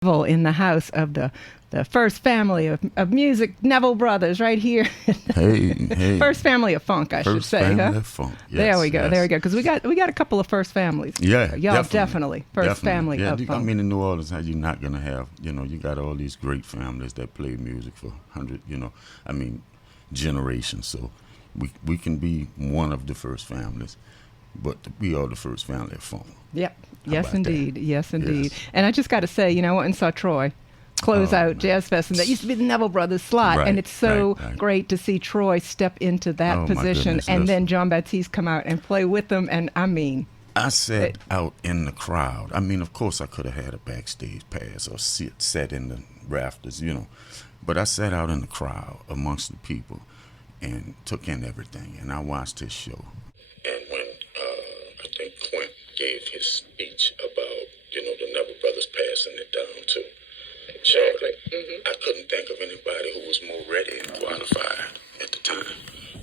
In the house of the first family of music, Neville Brothers, right here. Hey, hey. First family of funk, I should First say. family Huh? of funk. Yes, there we go. yes. There we go. Because we got a couple of first families. Yeah, y'all definitely first family yeah, of funk. I mean, in New Orleans, how you not gonna have? You got all these great families that play music for hundred. I mean, generations. So we can be one of the first families, but we are the first family of funk. Yep. How Yes, about indeed. that? Yes, indeed. Yes. And I just got to say, I went and saw Troy close out Jazz Fest, and that used to be the Neville Brothers slot, Right, and it's so right. great to see Troy step into that Oh, my position, goodness, and then listen. John Baptiste come out and play with them, and I mean, I sat out in the crowd. I mean, of course, I could have had a backstage pass or sat in the rafters, but I sat out in the crowd amongst the people and took in everything, and I watched his show. And when I think Quint gave his speech about the Neville Brothers passing it down to Charlie, I couldn't think of anybody who was more ready and qualified at the time.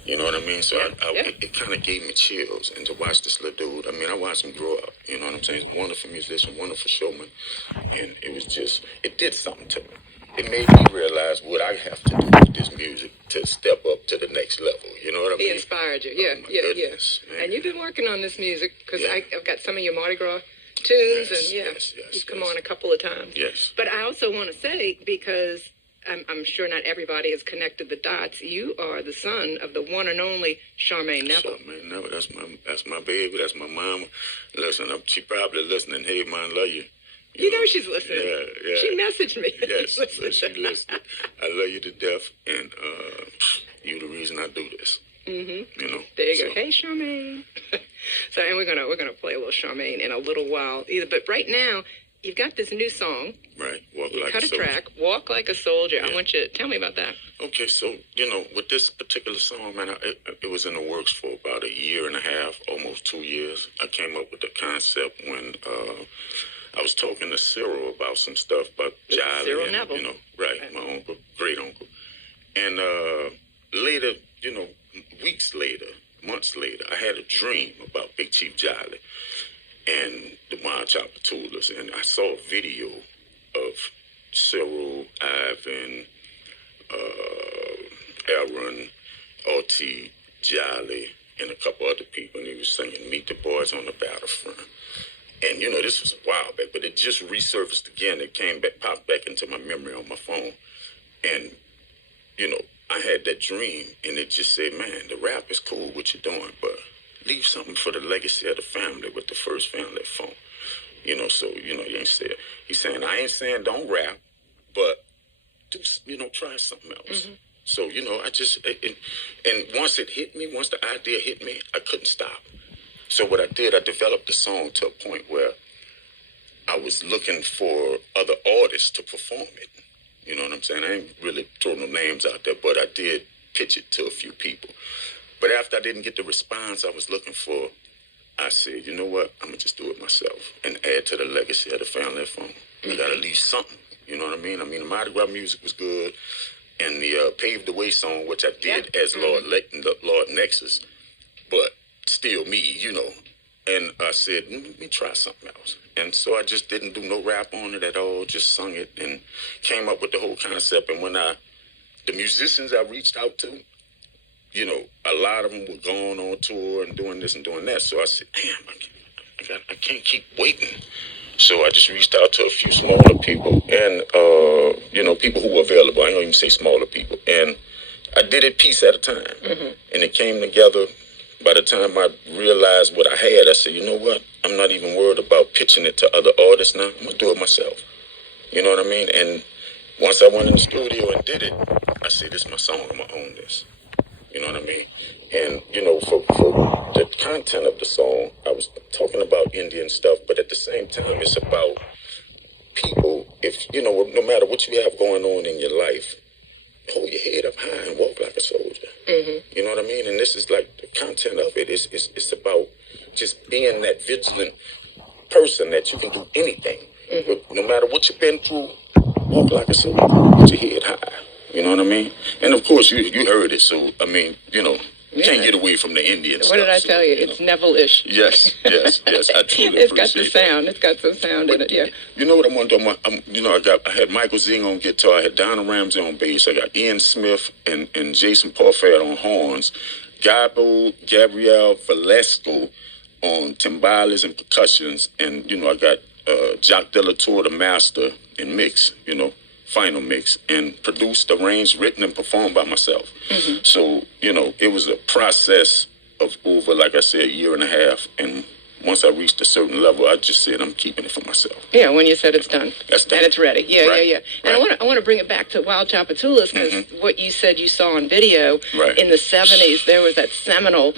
You know what I mean? So it kind of gave me chills. And to watch this little dude, I mean, I watched him grow up. You know what I'm saying? He's a wonderful musician, wonderful showman. And it did something to me. It made me realize what I have to do with this music to step up to the next level. You know what I mean? He inspired you. Goodness, Yeah. man. And you've been working on this music because I've got some of your Mardi Gras tunes, Yes, you've come on a couple of times. Yes. But I also want to say, because I'm sure not everybody has connected the dots, you are the son of the one and only Charmaine Neville. Charmaine Neville, that's my baby, that's my mama. Listen, she probably listening. Hey, man, love you. You know she's listening. Yeah. She messaged me. Yes, she listened. I love you to death, and you're the reason I do this. Mm-hmm. There you go. Hey, Charmaine. And we're gonna play a little Charmaine in a little while. But right now, you've got this new song. Right. Cut a track. Walk Like a Soldier. Yeah. I want you to tell me about that. Okay, so with this particular song, man, it was in the works for about a year and a half, almost 2 years. I came up with the concept when I was talking to Cyril about some stuff about Jolly. Cyril Neville. Right, my uncle, great uncle. And later, weeks later, months later, I had a dream about Big Chief Jolly and the Mod Chopper Toolers, and I saw a video of Cyril, Ivan, Aaron, Ortiz, Jolly, and a couple other people, and he was singing Meet the Boys on the Battlefront. And, this was a while back, but it just resurfaced again. It came back, popped back into my memory on my phone. And, I had that dream, and it just said, man, the rap is cool, what you're doing, but leave something for the legacy of the family with the first family of funk. So, you ain't said, he's saying, I ain't saying don't rap, but do, try something else. Mm-hmm. So, I just, and once it hit me, once the idea hit me, I couldn't stop. So what I did, I developed the song to a point where I was looking for other artists to perform it. You know what I'm saying? I ain't really throw no names out there, but I did pitch it to a few people. But after I didn't get the response I was looking for, I said, you know what? I'm going to just do it myself and add to the legacy of the family of funk. I got to leave something. You know what I mean? the Mardi Gras music was good. And the Paved the Way song, which I did as Lord Nexus, but still me, And I said, let me try something else. And so I just didn't do no rap on it at all, just sung it and came up with the whole concept. And when the musicians I reached out to, a lot of them were going on tour and doing this and doing that. So I said, damn, I can't keep waiting. So I just reached out to a few smaller people and, people who were available. I don't even say smaller people. And I did it piece at a time. Mm-hmm. And it came together. By the time I realized what I had, I said, you know what? I'm not even worried about pitching it to other artists now. I'm going to do it myself. You know what I mean? And once I went in the studio and did it, I said, this is my song. I'm going to own this. You know what I mean? And, for the content of the song, I was talking about Indian stuff, but at the same time, it's about people. If, no matter what you have going on in your life, hold your head up high and walk like a soldier. Mm-hmm. You know what I mean? And this is like the content of it. It's about just being that vigilant person that you can do anything. Mm-hmm. But no matter what you've been through, walk like a soldier. Put your head high. You know what I mean? And of course, you heard it. So, Can't get away from the Indian stuff. What did I tell you? Know. It's Neville-ish. Yes. I truly It's got the appreciate sound. It's got some sound in it, yeah. You know what I'm going to do? I had Michael Zing on guitar. I had Donna Ramsey on bass. I got Ian Smith and Jason Parfait on horns. Gabriel Velasco on timbales and percussions. And, I got Jacques Delatour, the master, in mix, final mix, and produced, arranged, written, and performed by myself. Mm-hmm. So, it was a process of over, like I said, a year and a half. And once I reached a certain level, I just said, I'm keeping it for myself. Yeah, when you said it's done. That's done. And it's ready. Yeah, right. yeah. And right. I want to bring it back to Wild Chapatulas, because what you said you saw on video right. in the 70s, there was that seminal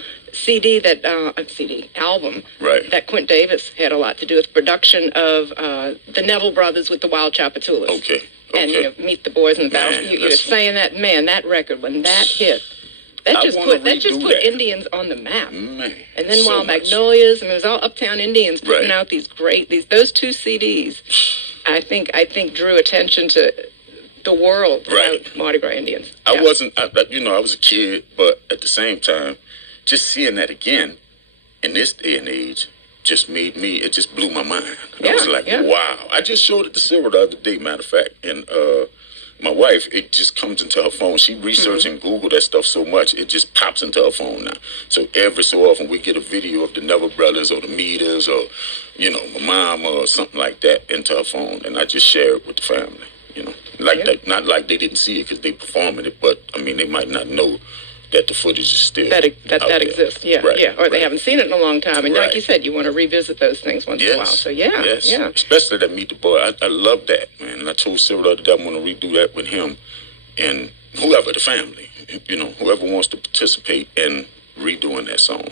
album right. that Quint Davis had a lot to do with production of the Neville Brothers with the Wild Chapatulas. Okay. And Meet the Boys in the Battle. You're saying that record, when that hit, that just put Indians on the map. Man, and then Wild Magnolias, it was all Uptown Indians putting out those two CDs. I think drew attention to the world about Mardi Gras Indians. I was a kid, but at the same time, just seeing that again in this day and age just it just blew my mind. I was like, wow. I just showed it to Cyril the other day, matter of fact, and my wife, it just comes into her phone. She researches and Google that stuff so much, it just pops into her phone now. So every so often we get a video of the Neville Brothers or the Meters or, my mom or something like that into her phone, and I just share it with the family, that. Not like they didn't see it because they performing it, but, they might not know that the footage is still that exists, or they haven't seen it in a long time, and like you said, you want to revisit those things once in a while. So especially that Meet the Boy. I love that, man. And I told Cyril the other day I want to redo that with him and whoever, the family, whoever wants to participate in redoing that song,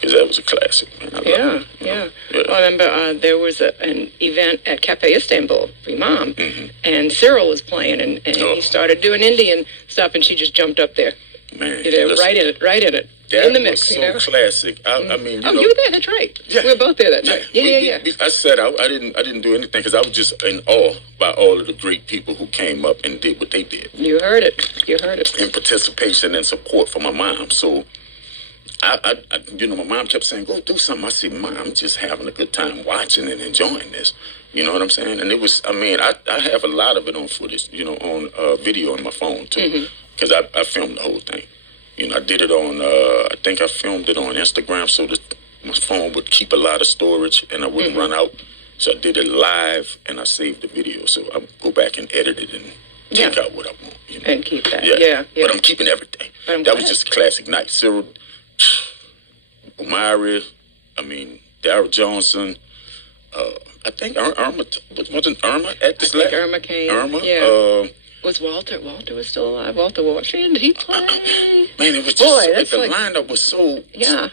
because that was a classic, man. I love it. Well, I remember there was an event at Cafe Istanbul for your mom, and Cyril was playing, and he started doing Indian stuff, and she just jumped up there. Man, right in it, that in the mix. Was so classic. I mean, you were there. That's right. Yeah. We were both there that night. Yeah. I said I didn't do anything because I was just in awe by all of the great people who came up and did what they did. You heard it. In participation and support for my mom. So, I my mom kept saying, "Go do something." I said, "Mom, I'm just having a good time watching and enjoying this." You know what I'm saying? And it was. I have a lot of it on footage. On video on my phone too. Because I filmed the whole thing. I did it on, I think I filmed it on Instagram so that my phone would keep a lot of storage and I wouldn't run out. So I did it live and I saved the video. So I go back and edit it and take out what I want. And keep that. Yeah. But I'm keeping everything. That was just a classic night. Cyril, Omari, Darryl Johnson, I think Irma, wasn't Irma at this last? Irma came. Irma? Yeah. Was Walter? Walter was still alive. Walter Warfield, did he play? Man, it was just the lineup was so. Yeah.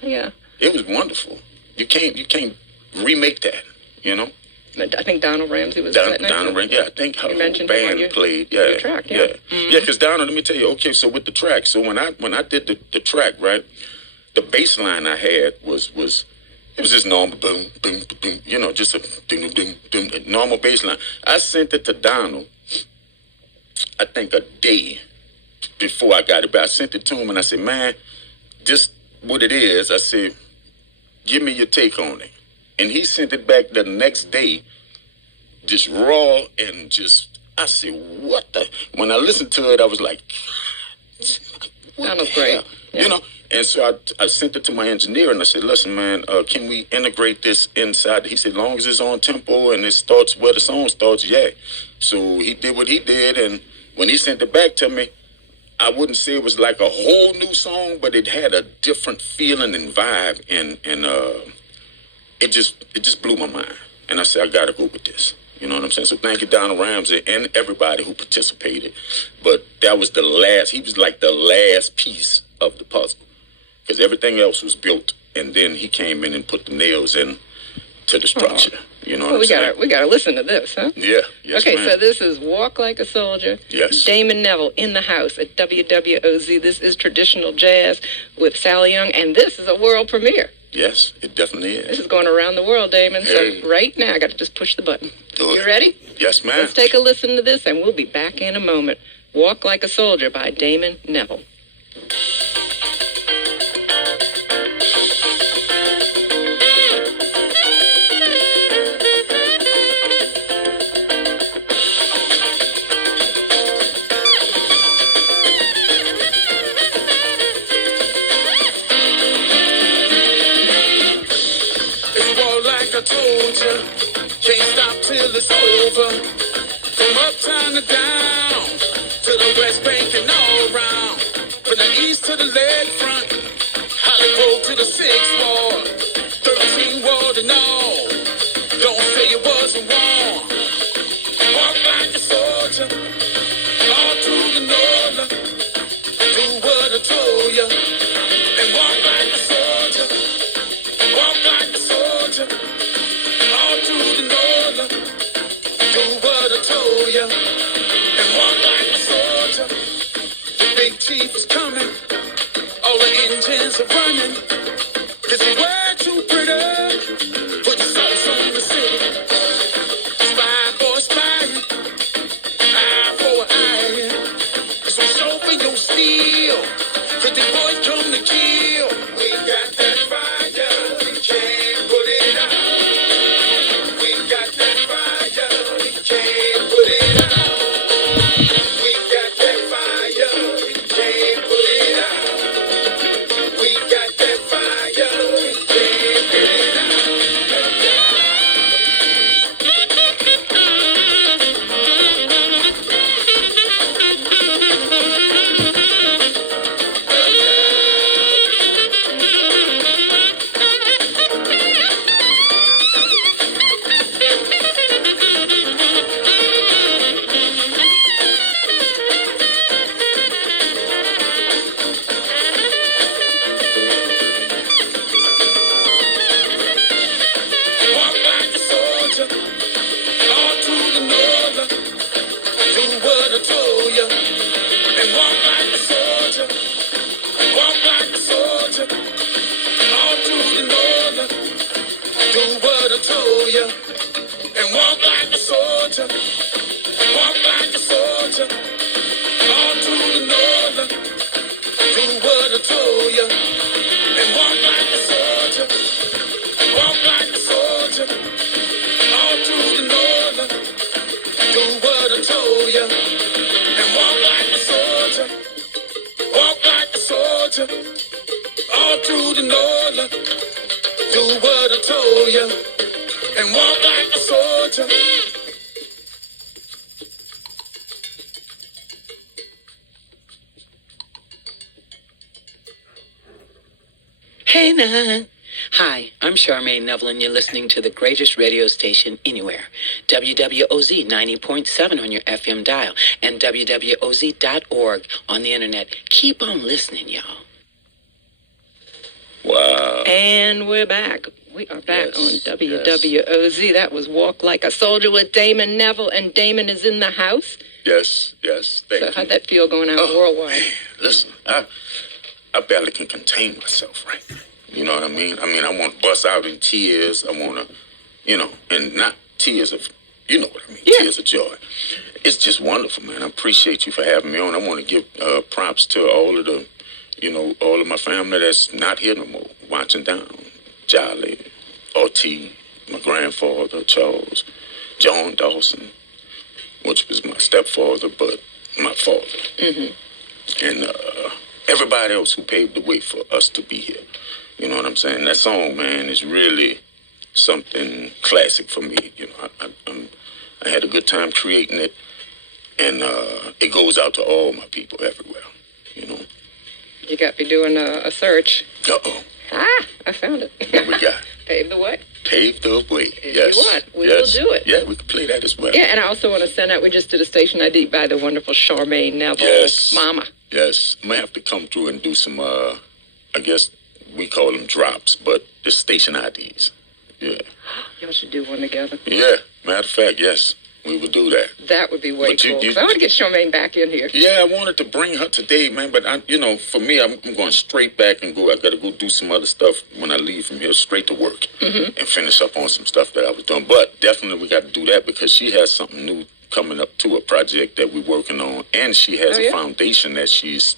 It was wonderful. You can't remake that. I think Donald Ramsey was that night. Donald Ramsey. Yeah, I think her band played. Your track. Yeah. Because Donald, let me tell you. Okay, so with the track, so when I did the track, right, the bass line I had was it was just normal boom boom boom. Just a ding ding ding normal bass line. I sent it to Donald. I think a day before I got it back. I sent it to him and I said, man, just what it is. I said, give me your take on it. And he sent it back the next day, just raw and I said, what the? When I listened to it, I was like, that was great. Yeah. And so I sent it to my engineer and I said, listen, man, can we integrate this inside? He said, as long as it's on tempo and it starts where the song starts, yeah. So he did what he did, and when he sent it back to me, I wouldn't say it was like a whole new song, but it had a different feeling and vibe, and it just blew my mind. And I said, I gotta go with this. You know what I'm saying? So thank you, Donald Ramsey, and everybody who participated. But that was he was like the last piece of the puzzle, because everything else was built, and then he came in and put the nails in to the structure. You know what I'm saying? We gotta listen to this, huh? Yeah. Yes, okay, ma'am. so this is Walk Like a Soldier. Yes. Damion Neville in the house at WWOZ. This is traditional jazz with Sally Young, and this is a world premiere. Yes, it definitely is. This is going around the world, Damon. Hey. So right now, I got to just push the button. Do it. You ready? Yes, ma'am. Let's take a listen to this, and we'll be back in a moment. Walk Like a Soldier by Damion Neville. till it's over. From uptown to down, to the West Bank and all around. From the east to the lead front, Hollywood to the 6th Ward, 13 Ward and all. Don't say it wasn't warm. Walk like a soldier, all through the Nola. Do what I told ya, and walk like a soldier. Walk like a soldier, all through the Nola. Do what I told ya, and walk like a soldier. The big chief is coming, all the engines are running. 'Cause he way too pretty, put the sauce on the city. Spy for a spy, eye for an eye. So show for your steel, 'cause the boys come to kill. We got that fire, we can't put it out. We got that fire, we can't put it out. We got that fire, we can't put it out. We got that fire, we can't put it out. Walk like a soldier, all through the Nola. Do what I told ya, and walk like a soldier. Walk like a soldier, all through the Nola. Do what I told ya, and walk like a soldier. Walk like a soldier, all through the Nola. Do what I told ya, and walk like a soldier. Walk like a soldier, all through the Nola. Do what I told ya, and walk like a soldier. Walk like a soldier, all through the Nola. Do what I told ya, and walk like a soldier. Hey, now. Hi, I'm Charmaine Neville, and you're listening to the greatest radio station anywhere. WWOZ 90.7 on your FM dial and WWOZ.org on the internet. Keep on listening, y'all. Wow. And we're back. We are back Yes, on WWOZ. That was Walk Like a Soldier with Damion Neville, and Damon is in the house. Yes. Thank So you. how'd that feel going out worldwide? Listen, I barely can contain myself right now. You know what I mean? I want to bust out in tears. I want to, and not tears of, you know what I mean, Yeah. tears of joy. It's just wonderful, man. I appreciate you for having me on. I want to give props to all of the, all of my family that's not here no more, watching down. Jolly, O.T., my grandfather, Charles, John Dawson, which was my stepfather, but my father. Mm-hmm. And everybody else who paved the way for us to be here. You know what I'm saying? That song, man, is really something classic for me. I had a good time creating it, and it goes out to all my people everywhere. You got me doing a search. Uh-oh. I found it. What we got? Pave the way. Pave the way. If Yes. you want, we will do it. Yeah, we can play that as well. Yeah, and I also want to send out, we just did a station ID by the wonderful Charmaine Neville. Yes. Mama. Yes. I'm going to have to come through and do some, I guess we call them drops, but the station IDs. Yeah. Y'all should do one together. Yeah. Matter of fact, yes. We would do that. That would be way But you- cool. you- 'Cause I want to get Charmaine back in here. Yeah, I wanted to bring her today, man, but for me, I'm going straight back and I got to go do some other stuff when I leave from here, straight to work and finish up on some stuff that I was doing. But definitely we got to do that because she has something new coming up to a project that we're working on, and she has a foundation that she's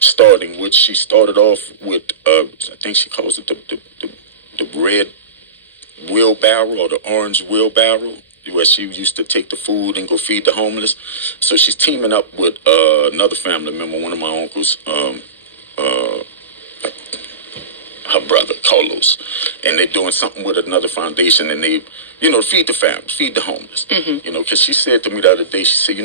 starting, which she started off with. I think she calls it the red wheelbarrow or the orange wheelbarrow, where she used to take the food and go feed the homeless. So she's teaming up with another family member, one of my uncles, her brother, Carlos, and they're doing something with another foundation, and they, feed the family, feed the homeless. Because she said to me the other day, she said,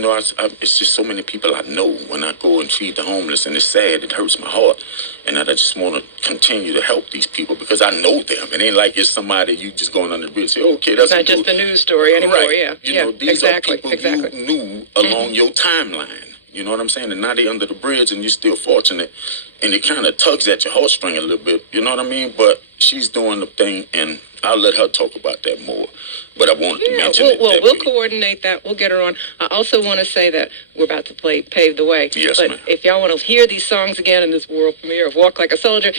it's just so many people I know when I go and feed the homeless, and it's sad, it hurts my heart, and I just want to continue to help these people because I know them. It ain't like it's somebody you just going under the bridge and say, okay, that's not just a news story anymore. Right. These exactly, are people you knew along your timeline. You know what I'm saying? And now they're under the bridge and you're still fortunate. And it kind of tugs at your heartstring a little bit. You know what I mean? But she's doing the thing, and I'll let her talk about that more. But I wanted to mention it. Well, we'll coordinate that. We'll get her on. I also want to say that we're about to play Pave the Way. Yes, but ma'am. If y'all want to hear these songs again in this world premiere of Walk Like a Soldier,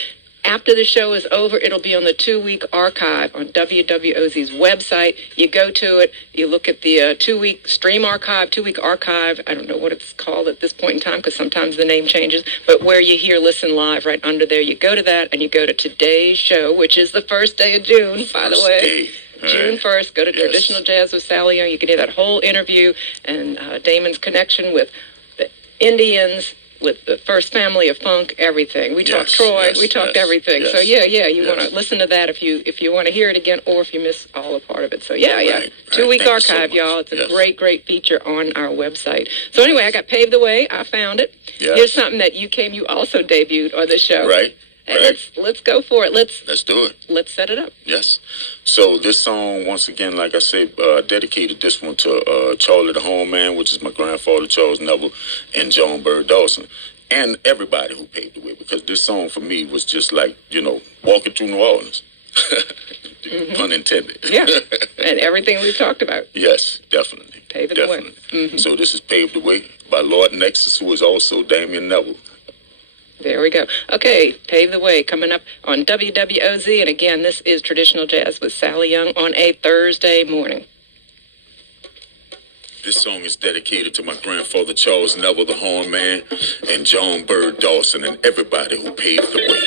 after the show is over, it'll be on the 2-week archive on WWOZ's website. You go to it, you look at the 2-week stream archive, 2-week archive. I don't know what it's called at this point in time because sometimes the name changes. But where you hear Listen Live right under there, you go to that and you go to today's show, which is the first day of June, by the way. June 1st, go to Traditional Jazz with Sally Young. You can hear that whole interview and Damon's connection with the Indians, with the first family of funk, everything. We talked Troy, we talked everything. So you want to listen to that if you want to hear it again, or if you miss all a part of it. So 2-week archive, y'all. It's a great feature on our website. So anyway, I got Paved the Way. I found it. Here's something that you also debuted on the show. Right. And let's go for it. Let's do it. Let's set it up. Yes. So this song, once again, like I said, dedicated this one to Charlie the Home Man, which is my grandfather, Charles Neville, and John Bird Dawson, and everybody who paved the way, because this song for me was just like, walking through New Orleans. Pun intended. Yeah. And everything we've talked about. Yes, definitely. Paved the way. Mm-hmm. So this is Paved the Way by Lord Nexus, who is also Damion Neville. There we go. Okay, Pave the Way coming up on WWOZ. And again, this is Traditional Jazz with Sally Young on a Thursday morning. This song is dedicated to my grandfather, Charles Neville, the Horn Man, and John Bird Dawson, and everybody who paved the way.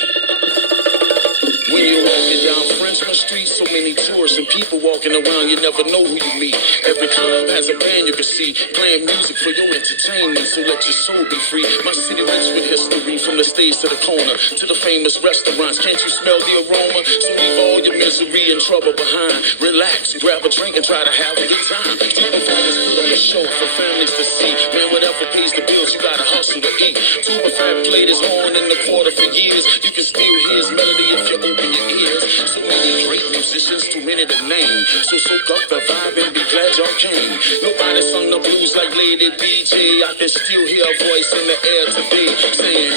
When you're walking down Frenchman Street, so many tourists and people walking around, you never know who you meet. Every club has a band you can see, playing music for your entertainment, so let your soul be free. My city rich with history, from the stage to the corner, to the famous restaurants. Can't you smell the aroma? So leave all your misery and trouble behind. Relax, grab a drink and try to have a good time. Two performers put on a show for families to see. Man, whatever pays the bills, you gotta hustle to eat. Tuba Fat played his horn in the quarter for years. You can still hear his melody if you open your ears. So many great musicians, too many to name. So soak up the vibe and be glad y'all came. Nobody sung the blues like Lady BJ. I can still hear a voice in the air today saying,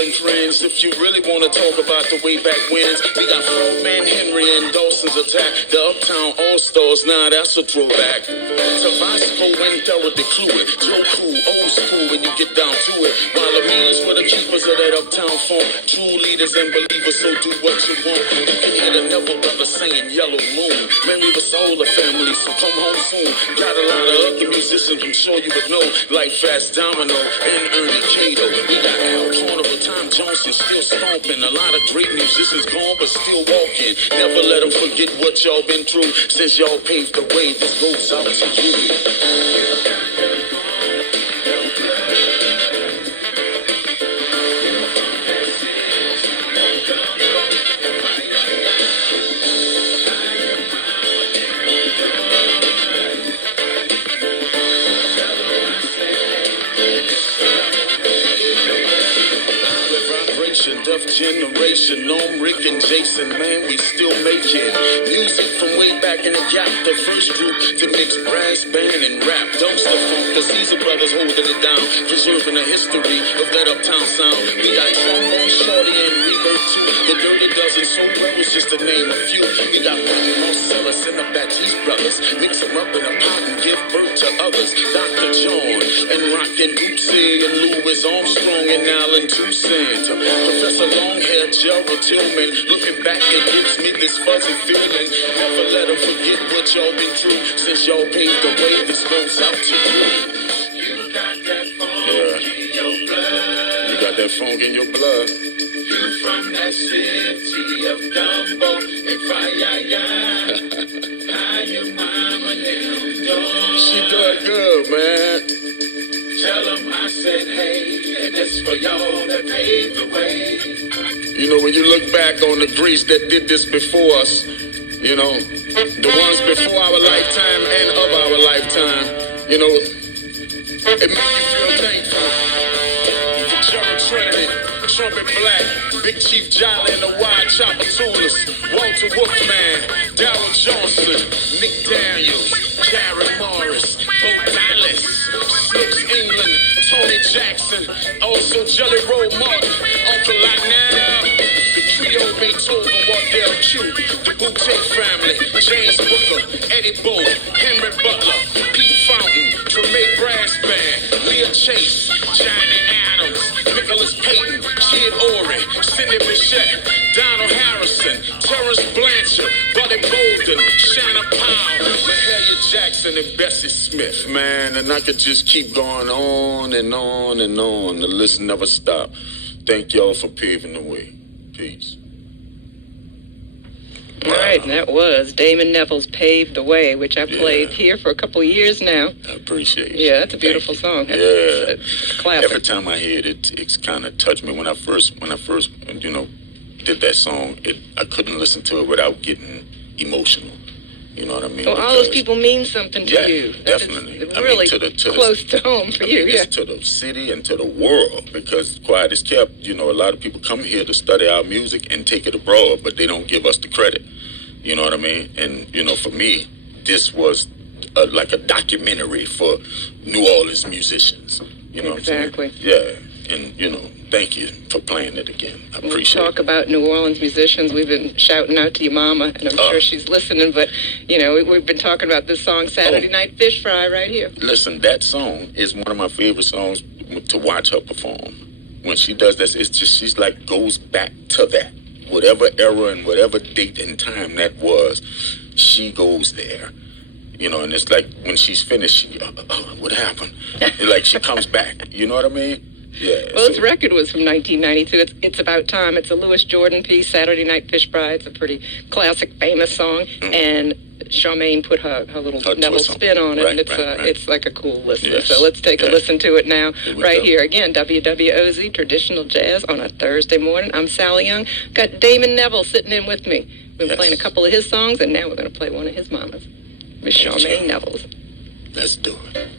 and friends. If you really want to talk about the way back wins, we got Frogman Henry and Dawson's Attack, the Uptown All-Stars, now that's a throwback. Tabasco and Therapy Clue, Joe Cool, old school when you get down to it. While the meaners were the keepers of that Uptown funk, true leaders and believers, so do what you want. You can hear the Neville brothers saying Yellow Moon. Man, we was all a family, so come home soon. Got a lot of other musicians I'm sure you would know, like Fats Domino and Ernie Cato. We got Al Corner, Tom Johnson still stomping. A lot of great musicians gone, but still walking. Never let them forget what y'all been through. Since y'all paved the way, this goes out to you. Deaf generation, Norm, Rick, and Jason, man, we still making music from way back in the gap. The first group to mix brass band and rap, dumpster funk, cause these are brothers holding it down, preserving the history of that Uptown sound. We got Trombone Shorty and Rebirth too, the Dirty Dozen, so well was just to name a few. We got Martin Marcellus and the Baptiste brothers, mix them up in a pot and give birth to others. Dr. John and Rockin' Oopsie and Louis Armstrong and Alan Toussaint. Professor Longhair, Gerald Tillman, looking back, it gives me this fuzzy feeling. Never let them forget what y'all been through. Since y'all paved the way, this goes out to you. You got that phone. that funk in your blood. You from that city of Dumbo and Fire. How your mama them doing? She doing good, man. Tell them I said, hey, and it's for y'all that paved the way. You know, when you look back on the greats that did this before us, you know, the ones before our lifetime and of our lifetime, you know, it makes you feel thankful. Gerald Trinity, Trumpet Black, Big Chief Jolly and the Wide Chopper Toolers, Walter Wolfman, Darryl Johnson, Nick Daniels, Karen Morris, Bo Dallas, Snooks England, Tony Jackson, also Jelly Roll Martin, Uncle Lionel, the trio Beethoven, Wardell Q, the Boutique Family, James Booker, Eddie Bo, Henry Butler, Pete Fountain, Tremaine Brass Band, Leah Chase, Johnny Adams, Nicholas Payton, Kid Ory, Sidney Bichette, Donald Harrison, Terrence Blanchard, Buddy Bolden, Shanna Powell, Mahalia Jackson, and Bessie Smith, man. And I could just keep going on and on and on. The list never stop. Thank y'all for paving the way. Peace. All right, and that was Damion Neville's Paved the Way, which I played here for a couple of years now. I appreciate it. Yeah, that's a beautiful song. It's a classic. Every time I hear it, it's kind of touched me. When I first, you know, did that song, I couldn't listen to it without getting emotional. You know what I mean? Well, all those people mean something to you. Definitely. It's really close to home for you. It's to the city and to the world, because quiet is kept. You know, a lot of people come here to study our music and take it abroad, but they don't give us the credit. You know what I mean? And, you know, for me, this was like a documentary for New Orleans musicians. You know exactly. what I'm saying? Yeah. And, you know, thank you for playing it again. I appreciate it. We'll talk about New Orleans musicians. We've been shouting out to your mama, and I'm sure she's listening. But, you know, we've been talking about this song, Saturday Night Fish Fry, right here. Listen, that song is one of my favorite songs to watch her perform. When she does this, it's just, she's like, goes back to that. Whatever era and whatever date and time that was, she goes there. You know, and it's like when she's finished, she, what happened? Like she comes back. You know what I mean? Yeah. Well, this record was from 1992. It's About Time. It's a Louis Jordan piece, Saturday Night Fish Fry. It's a pretty classic, famous song. And Charmaine put her little Neville spin on it, and it's like a cool listen. Yes. So let's take a listen to it now, right here. Again, WWOZ, Traditional Jazz on a Thursday morning. I'm Sally Young. Got Damion Neville sitting in with me. We've been playing a couple of his songs, and now we're going to play one of his mamas, Miss Charmaine Neville's. Let's do it.